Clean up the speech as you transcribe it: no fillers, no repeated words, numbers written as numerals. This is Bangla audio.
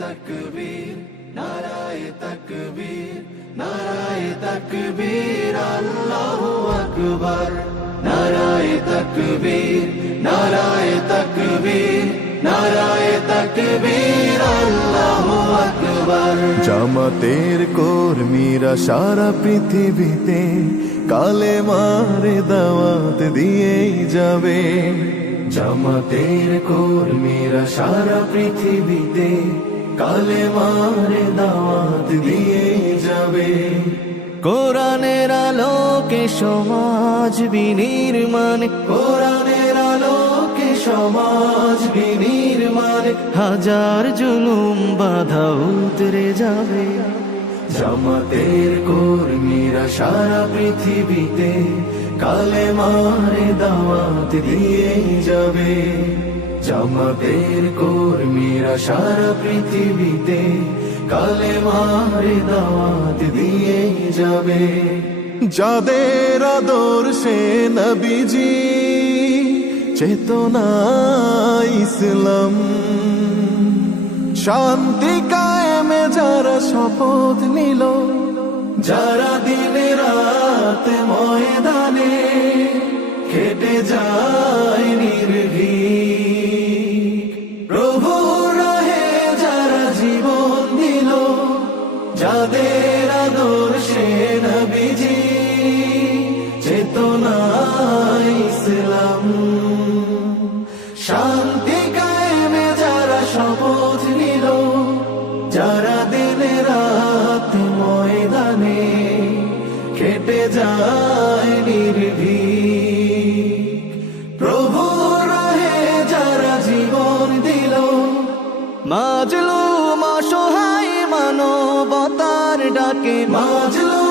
তাকবীর নারায়ে তাকবীর নারায়ে তাকবীর আল্লাহু আকবার নারায়ে তাকবীর নারায়ে তাকবীর নারায়ে তাকবীর আল্লাহু আকবার। জামাতের কর্মীরা সারা পৃথিবীতে কালেমার দাওয়াত দিয়েই যাবে। জামাতের কর্মীরা সারা পৃথিবীতে কালেমার দাওয়াত দিয়েই যাবে। কোরআনের আলোকে সমাজ বিনির্মাণ, কোরআনের আলোকে সমাজ বিনির্মাণ, হাজার জুলুম বাধা উতরে যাবে। জামাতের কর্মীরা সারা পৃথিবীতে কালেমার দাওয়াত দিয়ে যাবে। জামাতের কর্মীরা সারা পৃথিবীতে কালেমার দাওয়াত দিয়ে যাবে। যাদের আদর্শে নবীজি চেতনা ইসলাম, শান্তি কায়েমে যারা শপথ নিল, যারা দিনে রাত ময়দানে খেটে যায় নির্ভীক, প্রভুর রাহে যারা জীবন দিল, যাদের আদর্শে নবীজি চেতনা ইসলাম, শান্তি কায়েমে যারা শপথ নিল, যারা দিনে রাত ময়দানে খেটে যায় নির্ভীক, প্রভুর রাহে যারা জীবন দিল, মাজলুম অসহায় মানবতার ডাকে, মাজলুম